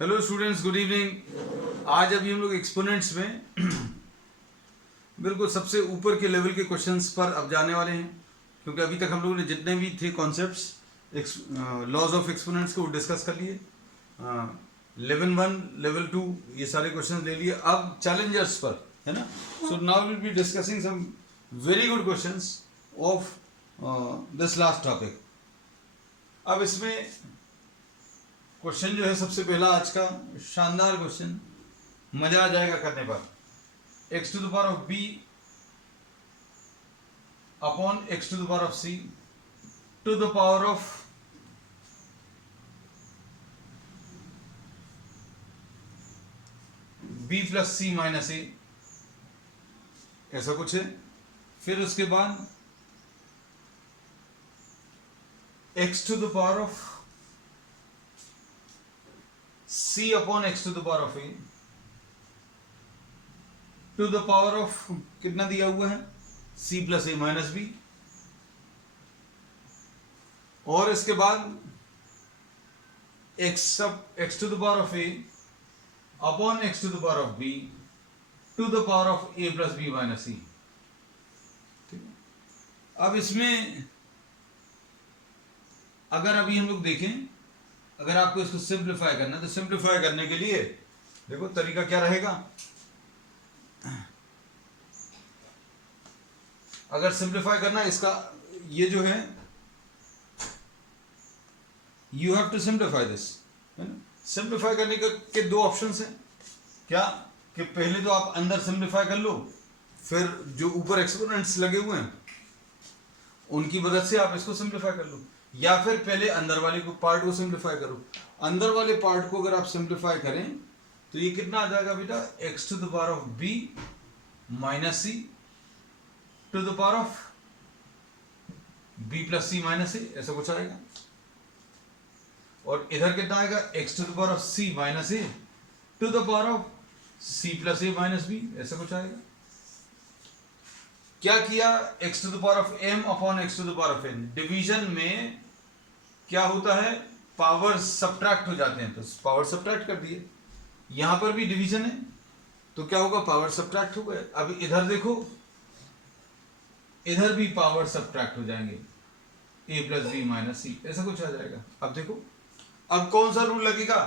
Hello students, good evening. आज अभी हम लोग एक्सपोनेंट्स में बिल्कुल सबसे ऊपर के लेवल के क्वेश्चंस पर अब जाने वाले हैं, क्योंकि अभी तक हम लोगों ने जितने भी थे कॉन्सेप्ट्स लॉज ऑफ एक्सपोनेंट्स को डिस्कस कर लिए। लेवल 1 लेवल 2 ये सारे क्वेश्चंस ले लिए। अब चैलेंजर्स पर है ना। So now will be discussing some very good questions of this last topic. अब इसमें क्वेश्चन जो है सबसे पहला आज का शानदार क्वेश्चन, मजा आ जाएगा करने पर। X to the power of b upon x to the power of c to the power of b plus c minus a, ऐसा कुछ है। फिर उसके बाद x to the power of c upon x to the power of a to the power of कितना दिया हुआ है, c plus a minus b. और इसके बाद x to the power of a upon x to the power of b to the power of a plus b minus c. ठीक है। अब इसमें अगर अभी हम लोग देखें, अगर आपको इसको सिंप्लीफाई करना है तो सिंप्लीफाई करने के लिए देखो तरीका क्या रहेगा। अगर सिंप्लीफाई करना इसका, ये जो है you have to simplify this, है ना। सिंप्लीफाई करने के दो ऑप्शंस हैं। क्या कि पहले तो आप अंदर सिंप्लीफाई कर लो, फिर जो ऊपर एक्सपोनेंट्स लगे हुए हैं उनकी मदद से आप इसको सिंप्लीफाई कर लो, या फिर पहले अंदर वाले को पार्ट को सिंप्लीफाई करो। अंदर वाले पार्ट को अगर आप सिंप्लीफाई करें तो ये कितना आ जाएगा बेटा, x to the power of b minus c to the power of b plus c minus a, ऐसा कुछ आएगा। और इधर कितना आएगा, x to the power of c minus a to the power of c plus a minus b, ऐसा कुछ आएगा। क्या किया, x to the power of m upon x to the power of n. Division में क्या होता है, power subtract हो जाते हैं, तो पावर सब्ट्रैक्ट कर दिए। यहां पर भी डिवीजन है तो क्या होगा, पावर सब्ट्रैक्ट हो गए। अब इधर देखो, इधर भी पावर सब्ट्रैक्ट हो जाएंगे, ए प्लस बी माइनस सी, ऐसा कुछ आ जाएगा। अब देखो, अब कौन सा रूल लगेगा,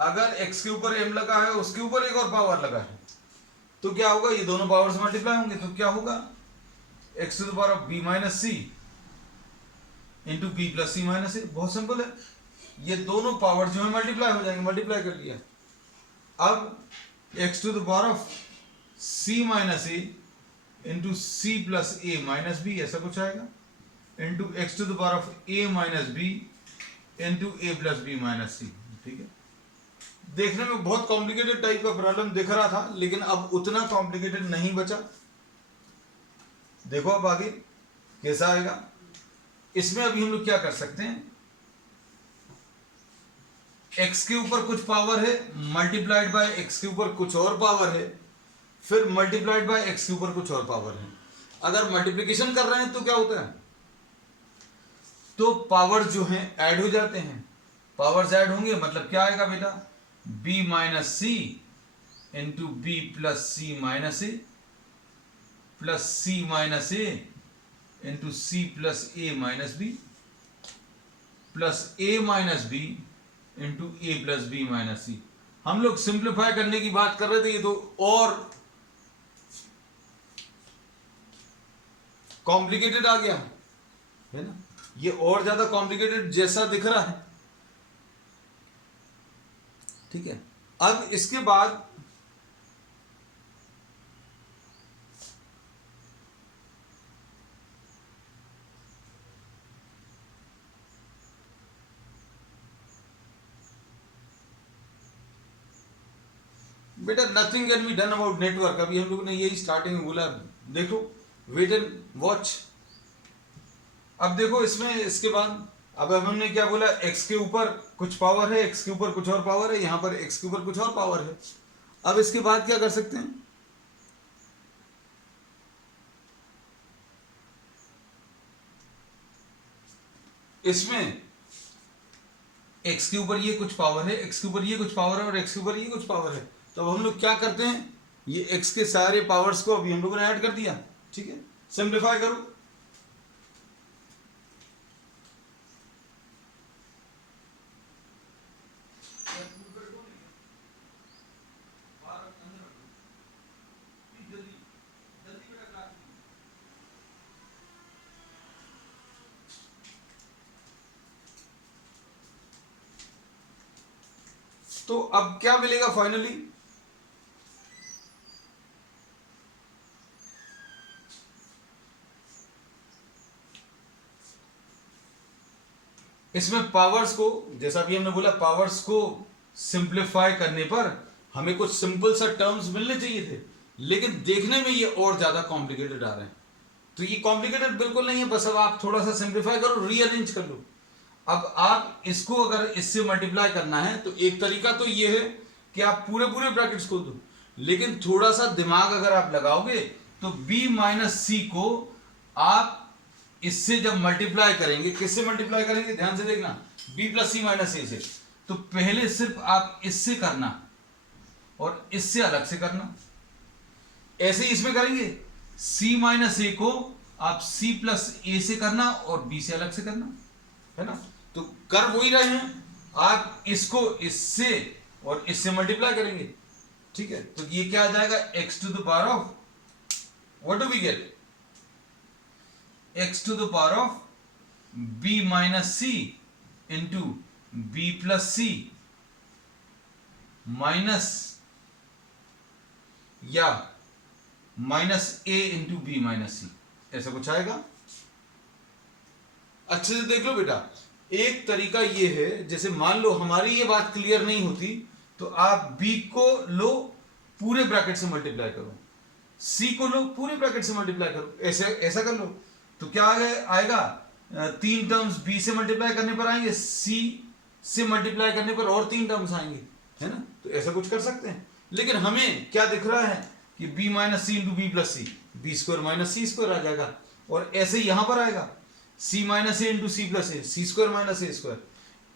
अगर x के ऊपर m लगा है उसके ऊपर एक और पावर लगा है तो क्या होगा, ये दोनों पावर्स मल्टीप्लाई होंगे, तो क्या होगा, x to the power of b minus c into b plus c minus a. बहुत सिंपल है, ये दोनों पावर जो है मल्टीप्लाई हो जाएंगे, मल्टीप्लाई कर लिया। अब x to the power of c minus a into c plus a minus b, ऐसा कुछ आएगा, into x to the power of a minus b into a plus b minus c. ठीक है, देखने में बहुत कॉम्प्लिकेटेड टाइप का problem दिख रहा था, लेकिन अब उतना कॉम्प्लिकेटेड नहीं बचा। देखो अब आगे कैसा आएगा। इसमें अभी हम लोग क्या कर सकते हैं, x के ऊपर कुछ पावर है मल्टीप्लाइड बाय x के ऊपर कुछ और पावर है, फिर मल्टीप्लाइड बाय x के ऊपर कुछ और पावर है। अगर मल्टीप्लिकेशन कर रहे हैं तो क्या होता है, तो पावर जो है ऐड हो जाते हैं। पावर्स ऐड होंगे मतलब क्या आएगा बेटा, b minus c into b plus c minus A plus c minus a into c plus a minus B plus a minus b into a plus b minus सी। हम लोग सिंप्लीफाई करने की बात कर रहे थे, ये तो और कॉम्प्लिकेटेड आ गया है ना, ये और ज्यादा कॉम्प्लिकेटेड जैसा दिख रहा है। ठीक है, अब इसके बाद बेटा nothing can be done about network. अभी हम लोगों ने यही स्टार्टिंग में बोला, देखो वेट एंड वॉच। अब देखो इसमें इसके बाद अब हमने क्या बोला, x के ऊपर कुछ पावर है, x के ऊपर कुछ और पावर है, यहां पर x के ऊपर कुछ और पावर है। अब इसके बाद क्या कर सकते हैं, इसमें एक्स के ऊपर ये कुछ पावर है, एक्स के ऊपर ये कुछ पावर है और एक्स के ऊपर ये कुछ पावर है। तो अब हम लोग क्या करते हैं, ये एक्स के सारे पावर्स को अभी हम लोगों ने ऐड कर दिया। ठीक है, सिंप्लीफाई करो। तो अब क्या मिलेगा फाइनली, इसमें पावर्स को, जैसा भी हमने बोला, पावर्स को सिंप्लीफाई करने पर हमें कुछ सिंपल सा टर्म्स मिलने चाहिए थे, लेकिन देखने में ये और ज्यादा कॉम्प्लिकेटेड आ रहे हैं। तो ये कॉम्प्लिकेटेड बिल्कुल नहीं है, बस अब आप थोड़ा सा सिंप्लीफाई करो, रीअरेंज कर लो। अब आप इसको अगर इससे मल्टीप्लाई करना है तो एक तरीका तो ये है कि आप पूरे पूरे ब्रैकेट्स खोल दो, लेकिन थोड़ा सा दिमाग अगर आप लगाओगे तो b माइनस सी को आप इससे जब मल्टीप्लाई करेंगे, किससे मल्टीप्लाई करेंगे, ध्यान से देखना, b प्लस सी माइनस ए से। तो पहले सिर्फ आप इससे करना और इससे अलग से करना, ऐसे ही इसमें करेंगे। c माइनस ए को आप c प्लस ए से करना और b से अलग से करना, है ना। तो कर वही रहे हैं, आप इसको इससे और इससे मल्टीप्लाई करेंगे। ठीक है, तो ये क्या आ जाएगा, x to the power of, what do we get, x to the power of b minus c into b plus c minus या minus a into b minus c, ऐसा कुछ आएगा। अच्छे से देख लो बेटा, एक तरीका ये है, जैसे मान लो हमारी ये बात क्लियर नहीं होती तो आप b को लो पूरे ब्रैकेट से मल्टीप्लाई करो, c को लो पूरे ब्रैकेट से मल्टीप्लाई करो, ऐसे ऐसा कर लो। तो क्या आएगा, तीन टर्म्स b से मल्टीप्लाई करने पर आएंगे, c से मल्टीप्लाई करने पर और तीन टर्म्स आएंगे, है ना। तो ऐसा कुछ कर सकते हैं, लेकिन हमें क्या दिख रहा है कि b minus c into b plus c, b square minus c square आ जाएगा, और ऐसे ही यहां पर आएगा c minus a into c plus a, c square minus a square,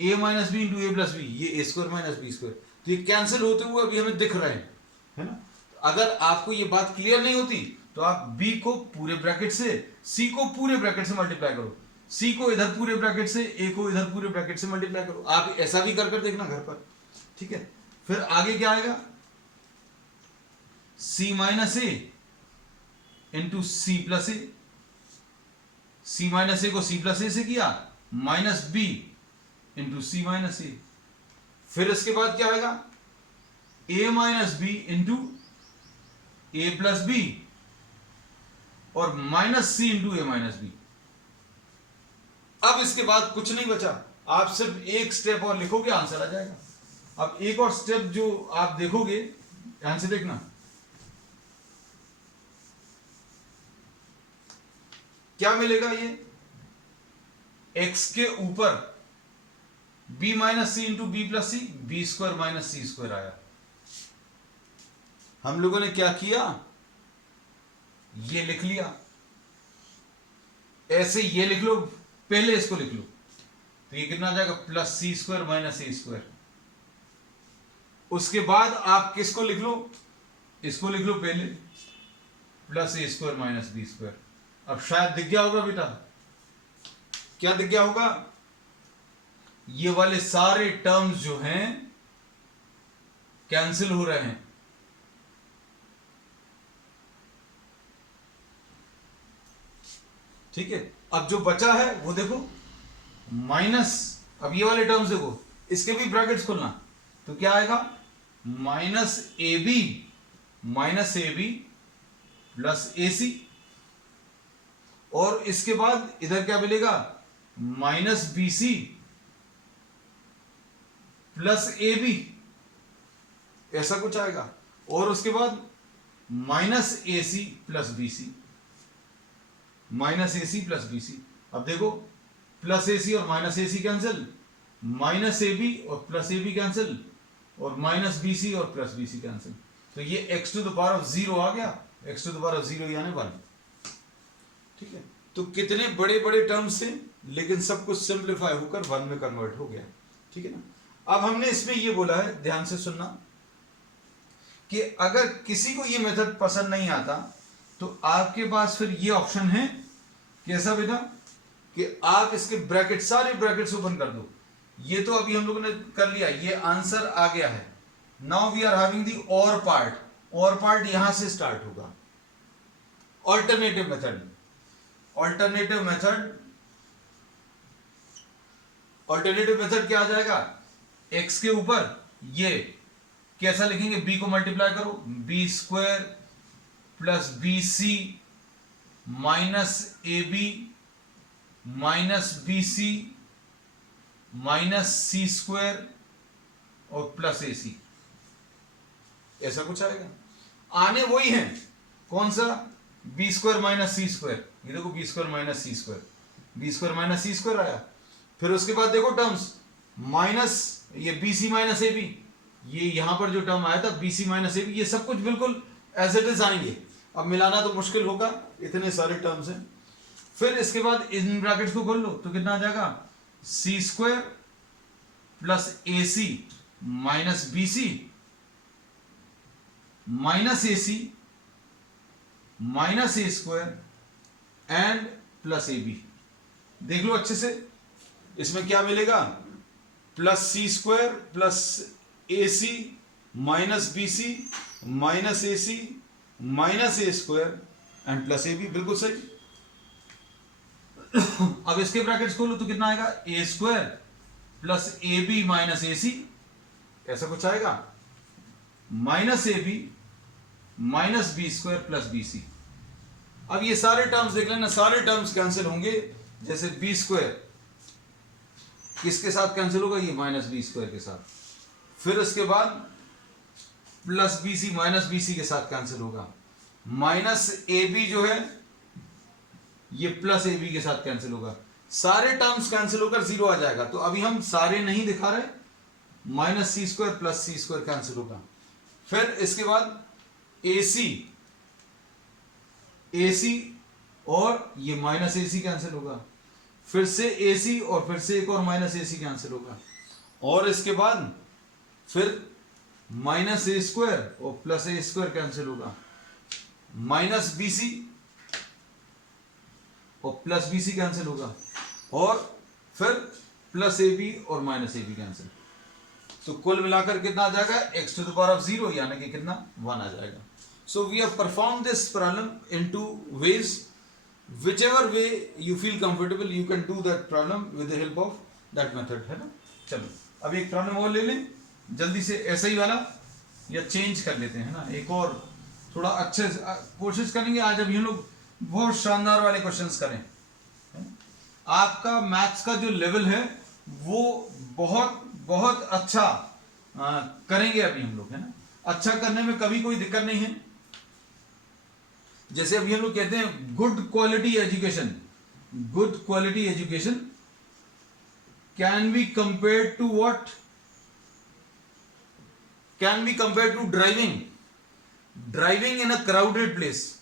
a minus b into a plus b, ये a square minus b square. तो ये कैंसिल होते हुए अभी हमें दिख रहे हैं, है ना। अगर आपको ये बात क्लियर नहीं होती तो आप b को पूरे ब्रैकेट से, c को पूरे ब्रैकेट से मल्टीप्लाई करो, c को इधर पूरे ब्रैकेट से, a को इधर पूरे ब्रैकेट से मल्टीप्लाई करो। आप ऐसा भी कर देखना घर पर, ठीक है। फिर आगे क्या आएगा, c minus a into c plus a, c minus a को c प्लस ए से किया, minus b into c minus a. फिर इसके बाद क्या आएगा, a minus b into a plus b और minus c into a minus b. अब इसके बाद कुछ नहीं बचा, आप सिर्फ एक स्टेप और लिखोगे, आंसर आ जाएगा। अब एक और स्टेप जो आप देखोगे, ध्यान से देखना, क्या मिलेगा, ये x के ऊपर b minus c into b plus c, b square minus c square आया। हम लोगों ने क्या किया, ये लिख लिया, ऐसे ये लिख लो, पहले इसको लिख लो, तो ये कितना आ जाएगा, plus c square minus a square. उसके बाद आप किसको लिख लो, इसको लिख लो पहले, प्लस ए स्क्वायर माइनस बी स्क्वायर। अब शायद दिख गया होगा बेटा, क्या दिख गया होगा, ये वाले सारे टर्म्स जो हैं कैंसिल हो रहे हैं। ठीक है, अब जो बचा है वो देखो, माइनस, अब ये वाले टर्म्स देखो, इसके भी ब्रैकेट्स खोलना, तो क्या आएगा, minus a b plus a c, और इसके बाद इधर क्या मिलेगा, minus b c plus a b, ऐसा कुछ आएगा। और उसके बाद minus a c plus b c, minus a c plus b c. अब देखो, प्लस ए सी और minus a c cancel, minus a b और प्लस ए बी कैंसिल, और माइनस बी सी और प्लस बी सी कैंसिल। तो ये x to the power of 0 आ गया, x to the power of 0 यानी 1। ठीक है, तो कितने बड़े बड़े टर्म्स थे, लेकिन सब कुछ सिंप्लीफाई होकर 1 में कन्वर्ट हो गया। ठीक है ना। अब हमने इसमें ये बोला है, ध्यान से सुनना, कि अगर किसी को ये मेथड पसंद नहीं आता तो आपके पास फिर ये ऑप्शन है, कैसा बेटा, कि आप इसके ब्रैकेट, सारे ब्रैकेट्स ओपन कर दो। ये तो अभी हम लोगों ने कर लिया, ये आंसर आ गया है। Now we are having the or part, or part यहां से स्टार्ट होगा। Alternative method, alternative method, alternative method क्या आ जाएगा, x के ऊपर ये कैसा लिखेंगे, b को मल्टीप्लाई करो, b square plus b c minus a b minus b c minus c square और प्लस ए सी, ऐसा कुछ आएगा। आने वही है, कौन सा, b square minus c square, ये देखो b square minus c square, b square minus c square आया। फिर उसके बाद देखो टर्म्स, माइनस ये b c minus a b, ये यहां पर जो टर्म आया था b c minus a b, ये सब कुछ बिल्कुल एज इट इज आएंगे। अब मिलाना तो मुश्किल होगा, इतने सारे टर्म्स हैं। फिर इसके बाद इन ब्रैकेट्स को खोल लो तो कितना आ जाएगा, c square plus a c minus b c minus a c minus a square and plus a b. देख लो अच्छे से, इसमें क्या मिलेगा, plus c square plus a c minus b c minus a c minus a square and plus a b, बिल्कुल सही। अब इसके ब्रैकेट्स खोलो तो कितना आएगा, a square plus a b minus a c, ऐसा कुछ आएगा, minus a b minus b square plus b c. अब ये सारे टर्म्स देख लेना, सारे टर्म्स कैंसिल होंगे। जैसे बी स्क्वायर किसके साथ कैंसिल होगा, ये माइनस बी स्क्वायर के साथ। फिर उसके बाद plus b c minus b c के साथ कैंसिल होगा। माइनस ए बी जो है ये प्लस ए बी के साथ कैंसिल होगा। सारे टर्म्स कैंसिल होकर जीरो आ जाएगा। तो अभी हम सारे नहीं दिखा रहे, minus c square plus c square cancel होगा। फिर इसके बाद ए सी और ये माइनस ए सी कैंसिल होगा। फिर से ए सी और फिर से एक और माइनस ए सी कैंसिल होगा। और इसके बाद फिर माइनस ए स्क्वायर और प्लस ए स्क्वायर कैंसिल होगा। माइनस बी सी और प्लस बी सी कैंसिल होगा। और फिर प्लस ए बी और माइनस ए बी कैंसिल। तो कुल मिलाकर कितना आ जाएगा, x to the power of 0, यानी कि कितना, 1 आ जाएगा। So we have perform this problem in 2 ways. Whichever way you feel comfortable, you can do that problem with the help of that method, है ना। चलो अब एक प्रॉब्लम और ले लें जल्दी से, ऐसा ही वाला, या चेंज कर लेते हैं ना, एक और थोड़ा अच्छे से कोशिश करेंगे आज। अभी हम लोग बहुत शानदार वाले क्वेश्चंस करें। आपका मैथ्स का जो लेवल है वो बहुत बहुत अच्छा करेंगे अभी हम लोग, है ना। अच्छा करने में कभी कोई दिक्कत नहीं है। जैसे अभी हम लोग कहते हैं good quality education, good quality education can be compare to what, can be compare to driving in a crowded place,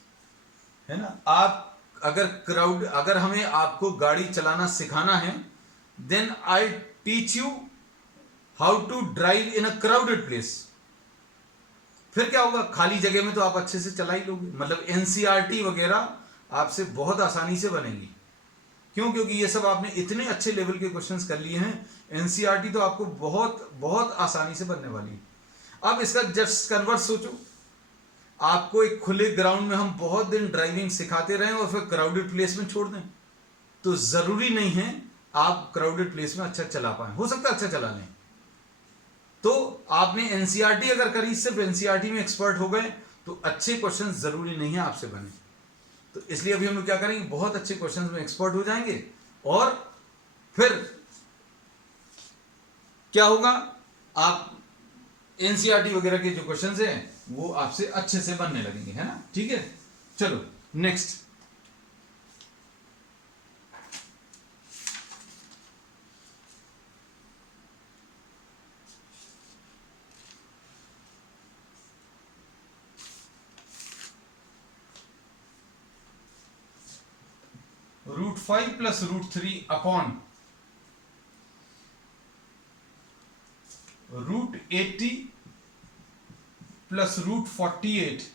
है ना। आप अगर हमें आपको गाड़ी चलाना सिखाना है, then I teach you how to drive in a crowded place. फिर क्या होगा, खाली जगह में तो आप अच्छे से चला ही लोगे। मतलब एनसीईआरटी वगैरह आपसे बहुत आसानी से बनेगी। क्यों, क्योंकि ये सब आपने इतने अच्छे लेवल के क्वेश्चंस कर लिए हैं। एनसीईआरटी तो आपको बहुत बहुत आसानी से बनने वाली है। अब इसका जस्ट कन्वर्स सोचो, आपको एक खुले ग्राउंड में हम बहुत दिन ड्राइविंग सिखाते रहें और फिर क्राउडेड प्लेस में छोड़ दें, तो जरूरी नहीं है आप क्राउडेड प्लेस में अच्छा चला पाए। हो सकता है अच्छा चला लें। तो आपने एनसीईआरटी अगर करी, सिर्फ एनसीईआरटी में एक्सपर्ट हो गए, तो अच्छे क्वेश्चन जरूरी नहीं है आपसे बने। तो इसलिए अभी हम लोग क्या करेंगे, बहुत अच्छे क्वेश्चंस में एक्सपर्ट हो जाएंगे और फिर क्या होगा, आप एनसीईआरटी वगैरह के जो क्वेश्चंस हैं वो आपसे अच्छे से बनने लगेंगे, है ना। ठीक है, चलो next. √5 + √3 upon √80 plus √48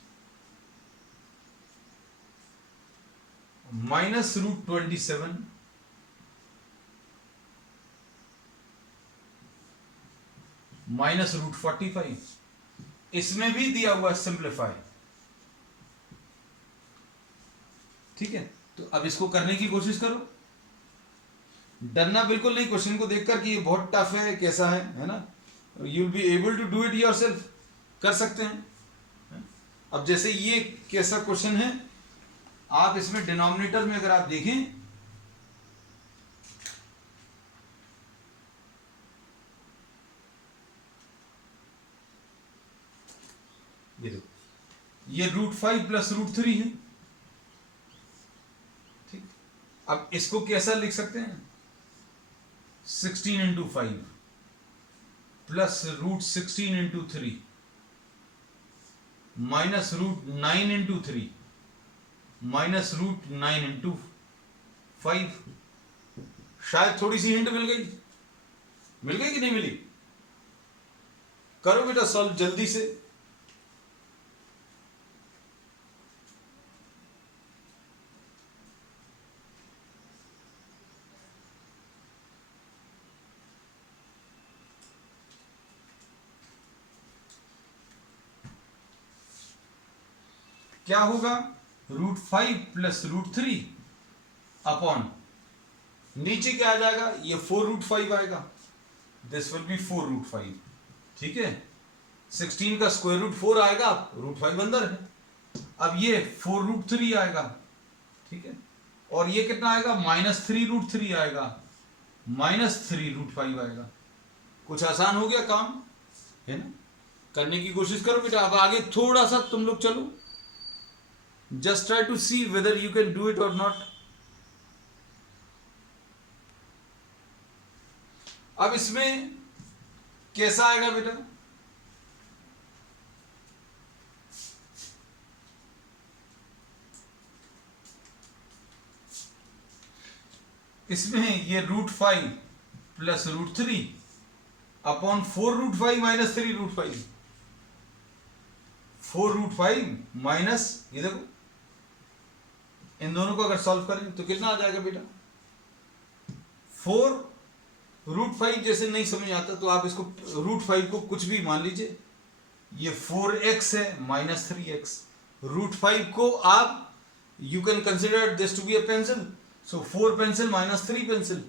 minus √27 minus √45, इसमें भी दिया हुआ सिंप्लीफाई। ठीक है, तो अब इसको करने की कोशिश करो। डरना बिल्कुल नहीं क्वेश्चन को देखकर कि ये बहुत टफ है, कैसा है ना। You will be able to do it yourself, कर सकते हैं। अब जैसे ये कैसा क्वेश्चन है, आप इसमें डिनोमिनेटर में अगर आप देखें, ये देखो, ये √5 प्लस √3 है। ठीक, अब इसको कैसा लिख सकते हैं, 16 into 5 plus √16 into 3 minus √9 into 3 minus √9 into 5। शायद थोड़ी सी हिंट मिल गई कि नहीं मिली? करो बेटा सॉल्व जल्दी से। क्या होगा, √5 प्लस √3 अपॉन, नीचे क्या आ जाएगा, ये 4√5 आएगा, दिस विल बी 4√5। ठीक है, 16 का स्क्वायर रूट 4 आएगा, √5 अंदर है। अब ये 4√3 आएगा। ठीक है, और ये कितना आएगा, -3√3 आएगा, -3√5 आएगा। कुछ आसान हो गया काम, है ना। करने की कोशिश करो बेटा। अब आगे थोड़ा सा तुम लोग चलो, just try to see whether you can do it or not. अब इसमें कैसा आएगा बेटा, इसमें ये √5 प्लस √3 अपॉन 4√5 माइनस 3√5, 4√5 माइनस, ये देखो इन दोनों को अगर सॉल्व करें तो कितना आ जाएगा बेटा, 4√5 जैसे नहीं समझ आता तो आप इसको √5 को कुछ भी मान लीजिए, ये 4x है माइनस 3x। √5 को आप, you can consider this to be a pencil, so 4 pencil minus 3 pencil,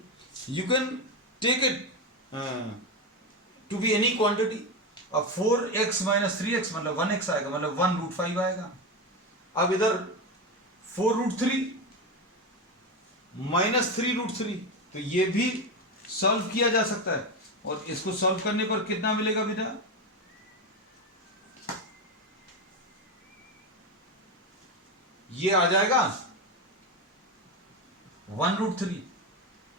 you can take it to be any quantity. अब 4x माइनस 3x मतलब 1x आएगा, मतलब 1√5 आएगा। अब इधर 4√3 माइनस 3√3, तो ये भी सॉल्व किया जा सकता है। और इसको सॉल्व करने पर कितना मिलेगा बेटा, ये आ जाएगा 1√3।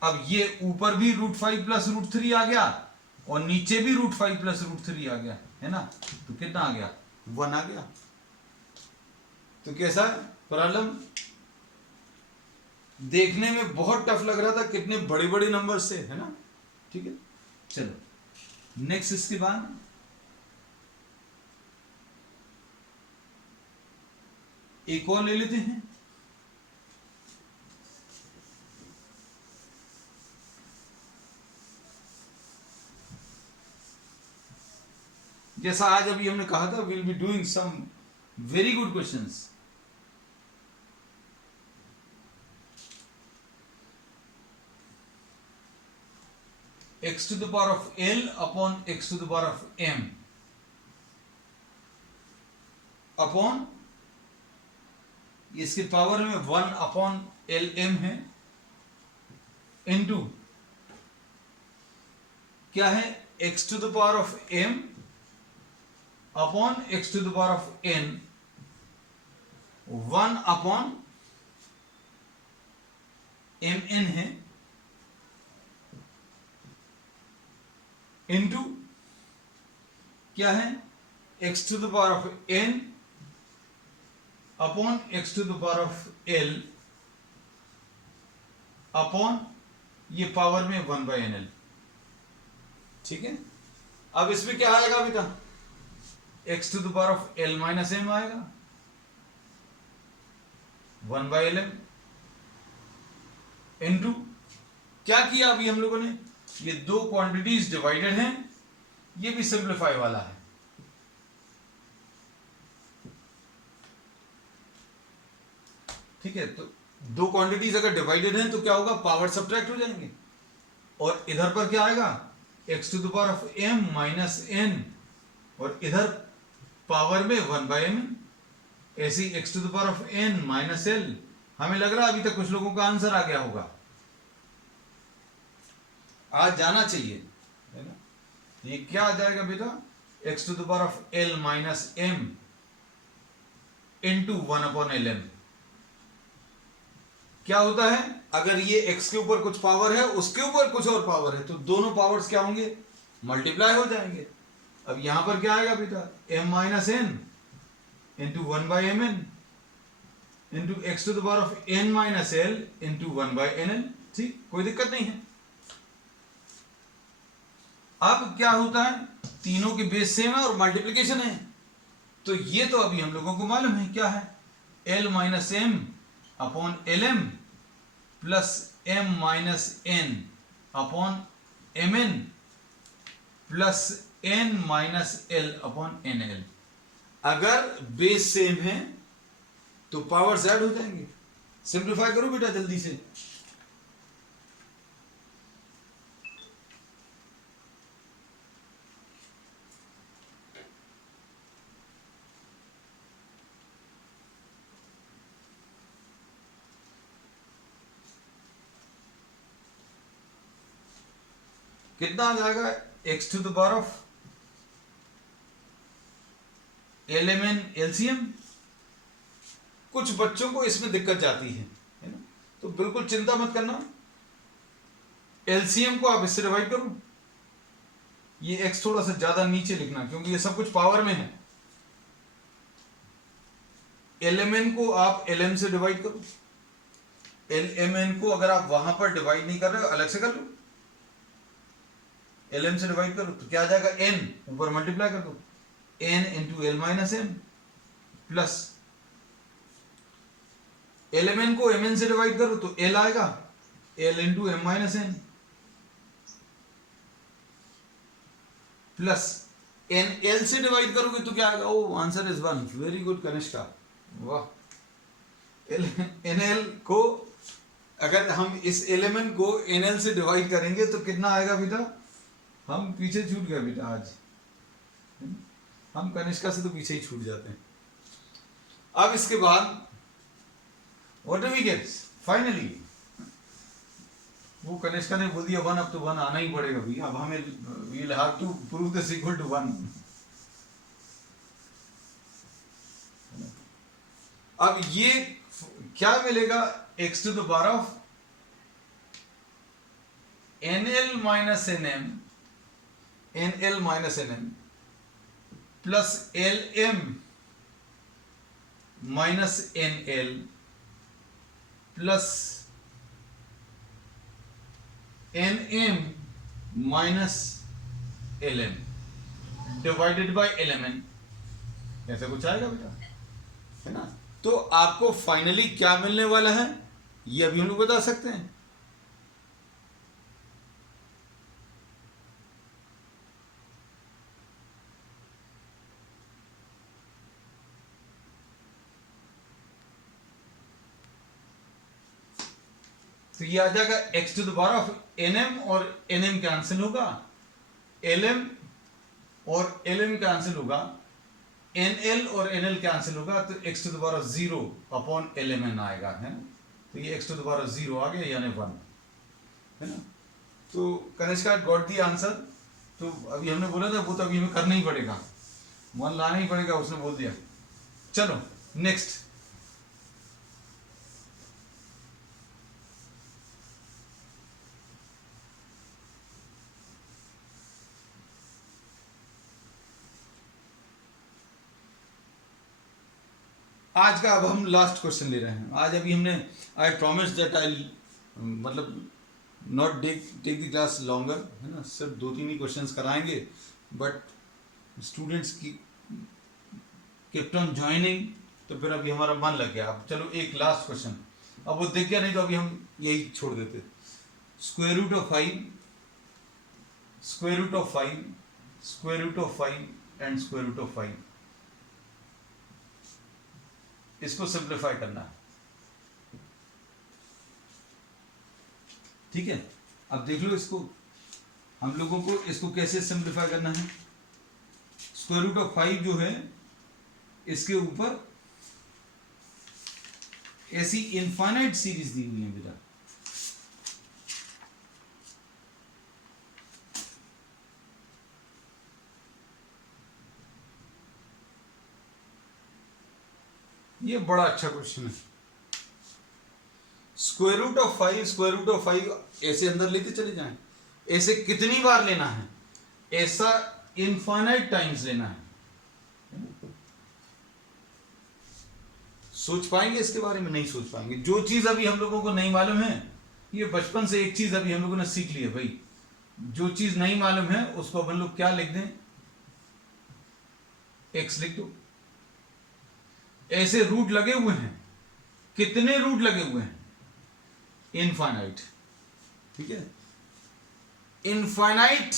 अब ये ऊपर भी √5 प्लस √3 आ गया और नीचे भी √5 प्लस √3 आ गया, है ना। तो कितना आ गया, 1 आ गया। तो कैसा है प्रॉब्लम, देखने में बहुत टफ लग रहा था, कितने बड़े बड़े नंबर से, है ना। ठीक है, चलो नेक्स्ट इसके बाद एक और ले लेते हैं। जैसा आज अभी हमने कहा था, will be doing some very good questions. x to the power of L upon x to the power of m upon, इसके पावर में 1 अपॉन LM है, इनटू क्या है, x to the power of m upon x to the power of n, 1 upon mn है, into क्या है, x to the power of n upon x to the power of l upon ये power में 1/nl। ठीक है, अब इसमें क्या आएगा बेटा, x to the power of l minus m आएगा 1/lm इनटू क्या किया अभी हम लोगों ने, ये दो क्वांटिटीज डिवाइडेड हैं, ये भी सिंप्लीफाई वाला है। ठीक है, तो दो क्वांटिटीज अगर डिवाइडेड हैं तो क्या होगा, पावर सब्ट्रैक्ट हो जाएंगे, और इधर पर क्या आएगा x to the power of m minus n, और इधर पावर में 1/m, ऐसी x to the power of n minus l। हमें लग रहा है अभी तक कुछ लोगों का आंसर आ गया होगा, आज जाना चाहिए, है ना। ये क्या आ जाएगा बेटा, x to the power of l minus m into 1/lm। क्या होता है, अगर ये x के ऊपर कुछ पावर है, उसके ऊपर कुछ और पावर है, तो दोनों पावर्स क्या होंगे, मल्टीप्लाई हो जाएंगे। अब यहां पर क्या आएगा बेटा, m minus n into 1/mn into x to the power of n minus l into 1/nl। ठीक, कोई दिक्कत नहीं है। अब क्या होता है, तीनों के बेस सेम है और मल्टीप्लीकेशन है, तो ये तो अभी हम लोगों को मालूम है क्या है, l minus m upon lm plus m minus n upon mn plus n minus l upon nl। अगर बेस सेम है तो पावर्स ऐड हो जाएंगे। सिंप्लीफाई करो बेटा जल्दी से। कितना आ जाएगा, x to the power of lmn LCM। कुछ बच्चों को इसमें दिक्कत जाती है ना, तो बिल्कुल चिंता मत करना, LCM को आप इससे डिवाइड करो। ये x थोड़ा सा ज्यादा नीचे लिखना क्योंकि ये सब कुछ पावर में है। lmn को आप lm से डिवाइड करो, lmn को अगर आप वहां पर डिवाइड नहीं कर रहे हो अलग से कर लो, lm से डिवाइड करो तो क्या आ जाएगा, n ऊपर मल्टीप्लाई कर दो, n into l minus m plus lmn को mn से डिवाइड करो तो l आएगा, l into m minus n plus n l से डिवाइड करोगे तो क्या आएगा, oh answer is 1। Very good Kanishka, वाह। nl को अगर हम इस lmn को nl से डिवाइड करेंगे तो कितना आएगा बेटा, हम पीछे छूट गए बेटा, आज हम कनिष्का से तो पीछे ही छूट जाते हैं। अब इसके बाद what do we get finally, वो कनिष्का ने बोल दिया 1, अब तो 1 आना ही पड़ेगा भैया, अब हमें we will have to prove this equal to 1। अब ये क्या मिलेगा, x to the power of nl minus nm, nl minus nm plus lm minus nl plus nm minus lm divided by lmn। ऐसा कुछ आएगा बेटा, है ना। तो आपको फाइनली क्या मिलने वाला है ये अभी हम लोग बता सकते हैं। तो ये आ जाएगा x to the power of nm और nm कैंसिल होगा, lm और lm कैंसिल होगा, nl और nl कैंसिल होगा, तो x to the power of 0 upon lmn आएगा, है ना। तो ये x to the power of 0 आ गया यानी 1, है ना। तो कनिष्का गॉट दी आंसर। तो अभी हमने बोला था वो तो अभी हमें करना ही पड़ेगा, मन लाना ही पड़ेगा, उसने बोल दिया। चलो नेक्स्ट, आज का अब हम लास्ट क्वेश्चन ले रहे हैं। आज अभी हमने आई प्रॉमिस दैट आई मतलब not take the class longer, है ना, सिर्फ 2-3 ही क्वेश्चंस कराएंगे बट स्टूडेंट्स की kept on joining, तो फिर अभी हमारा मन लग गया। अब चलो एक लास्ट क्वेश्चन, अब वो दिख गया नहीं तो अभी हम यही छोड़ देते। Square root of 5, square root of 5, square root of 5 and square root of 5, इसको सिंप्लीफाई करना है। ठीक है, अब देख लो इसको, हम लोगों को इसको कैसे सिंप्लीफाई करना है। स्क्वायर रूट ऑफ 5 जो है इसके ऊपर ऐसी इनफाइनाइट सीरीज दी हुई है बेटा, ये बड़ा अच्छा क्वेश्चन है। Square root of 5, square root of 5 ऐसे अंदर लेते चले जाएं। ऐसे कितनी बार लेना है, ऐसा इनफाइनाइट टाइम्स लेना है। सोच पाएंगे इसके बारे में? नहीं सोच पाएंगे। जो चीज अभी हम लोगों को नहीं मालूम है, ये बचपन से एक चीज अभी हम लोगों ने सीख ली है भाई, जो चीज नहीं मालूम है उसको अपन लोग क्या लिख दें, एक्स लिख दो। ऐसे रूट लगे हुए हैं, कितने रूट लगे हुए हैं? इनफाइनाइट। ठीक है, इनफाइनाइट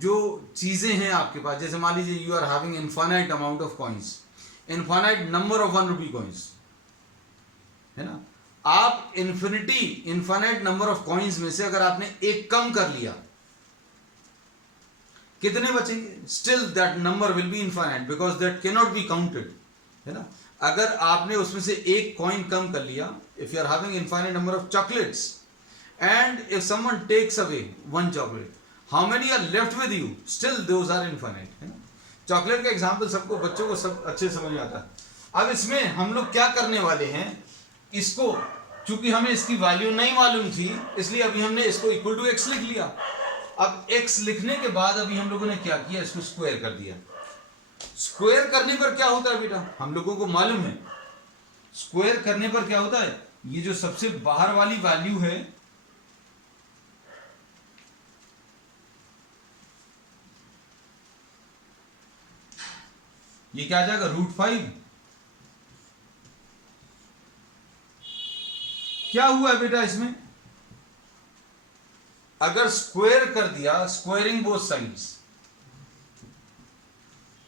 जो चीजें हैं आपके पास, जैसे मान लीजिए you are having infinite amount of coins, infinite number of 1 rupee coins, है ना। आप इनफाइनाइट नंबर ऑफ कॉइन्स में से अगर आपने एक कम कर लिया, कितने बचेंगे? Still that number will be infinite because that can not be counted, है ना। अगर आपने उसमें से एक कॉइन कम कर लिया, if you are having infinite number of chocolates and if someone takes away 1 chocolate, how many are left with you? Still those are infinite, है ना। चॉकलेट का एग्जाम्पल सबको, बच्चों को सब अच्छे समझ में आता है। अब इसमें हम लोग क्या करने वाले हैं, इसको चूंकि हमें इसकी वैल्यू नहीं मालूम थी, इसलिए अभी हमने इसको इक्वल टू एक्स लिख लिया। अब एक्स लिखने के बाद अभी हम लोगों ने क्या किया, इसको स्क्वायर कर दिया। स्क्वायर करने पर क्या होता है बेटा, हम लोगों को मालूम है। स्क्वायर करने पर क्या होता है, ये जो सबसे बाहर वाली वैल्यू है, ये क्या आ जाएगा, √5। क्या हुआ है बेटा इसमें, अगर स्क्वायर कर दिया, squaring both sides,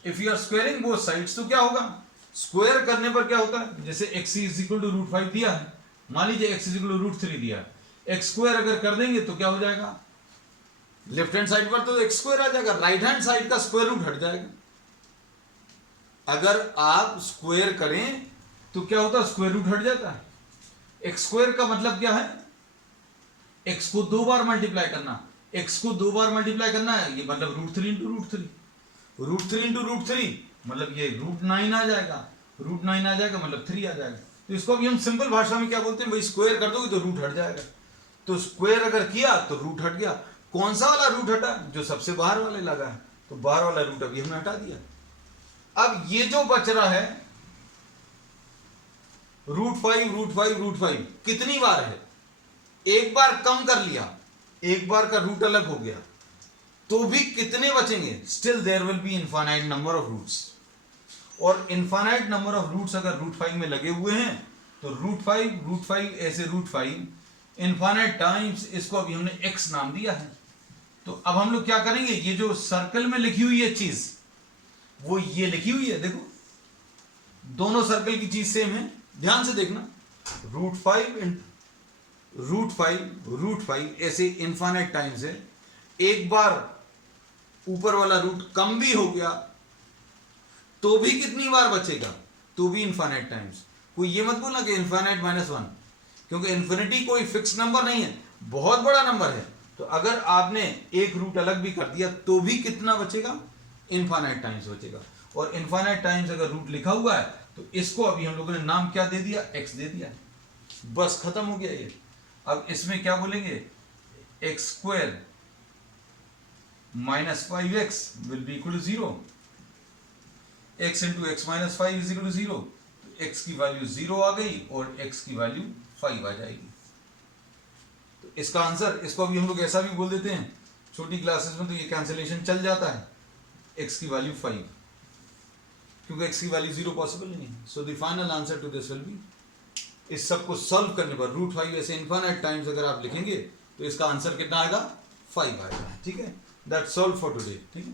if you are squaring both sides तो क्या होगा, स्क्वायर करने पर क्या होता है, जैसे x इज इक्वल टू √5 दिया है, मान लीजिए x इज इक्वल टू √3 दिया है, एक्स स्क्वायर अगर कर देंगे तो क्या हो जाएगा, लेफ्ट हैंड साइड पर तो एक्स स्क्वायर आ जाएगा, राइट हैंड साइड का स्क्वायर रूट हट जाएगा। अगर आप स्क्वायर करें तो क्या होता है, स्क्वायर रूट हट जाता है। एक्स स्क्वायर का मतलब क्या है, एक्स को 2 बार मल्टीप्लाई करना, एक्स को 2 बार मल्टीप्लाई करना है, ये मतलब √3 इंटू √3, √3 इंटू √3 मतलब ये √9 आ जाएगा, √9 आ जाएगा मतलब 3 आ जाएगा। तो इसको अभी हम सिंपल भाषा में क्या बोलते हैं भाई, स्क्वायर कर दोगे तो रूट हट जाएगा। तो स्क्वायर अगर किया तो रूट हट गया। कौन सा वाला रूट हटा, जो सबसे बाहर वाले लगा है, तो बाहर वाला रूट अभी हमने हटा दिया। अब ये जो बच रहा है √5 कितनी बार है, एक बार कम कर लिया, एक बार का रूट अलग हो गया, तो भी कितने बचेंगे, still there will be infinite number of roots. और इनफाइनाइट नंबर ऑफ रूट्स अगर √5 में लगे हुए हैं तो √5 ऐसे √5 इनफाइनाइट टाइम्स, इसको अभी हमने x नाम दिया है। तो अब हम लोग क्या करेंगे, ये जो सर्कल में लिखी हुई है चीज, वो ये लिखी हुई है, देखो दोनों सर्कल की चीज सेम है, ध्यान से देखना, √5 ऐसे इनफाइनाइट टाइम्स है। एक बार ऊपर वाला रूट कम भी हो गया तो भी कितनी बार बचेगा, तो भी इनफाइनाइट टाइम्स। कोई ये मत बोलना कि इनफाइनाइट -1, क्योंकि इन्फिनिटी कोई फिक्स नंबर नहीं है, बहुत बड़ा नंबर है। तो अगर आपने एक रूट अलग भी कर दिया तो भी कितना बचेगा, इनफाइनाइट टाइम्स बचेगा। और इनफाइनाइट टाइम्स अगर रूट लिखा हुआ है तो इसको अभी हम लोगों ने नाम क्या दे दिया, x दे दिया, बस खत्म हो गया ये। अब इसमें क्या बोलेंगे, x² -5x will be equal to 0, x into x minus 5 is equal to 0, तो x की वैल्यू 0 आ गई और x की वैल्यू 5 आ जाएगी। तो इसका आंसर, इसको अभी हम लोग ऐसा भी बोल देते हैं, छोटी क्लासेस में तो ये कैंसिलेशन चल जाता है, x की वैल्यू 5, क्योंकि x की वैल्यू 0 पॉसिबल नहीं है। So the final answer to this will be, इस सब को सॉल्व करने पर √5 ऐसे इनफाइनाइट टाइम्स अगर आप लिखेंगे तो इसका आंसर कितना आएगा, 5 आएगा। ठीक है, दैट्स सॉल्व फॉर टुडे। ठीक है।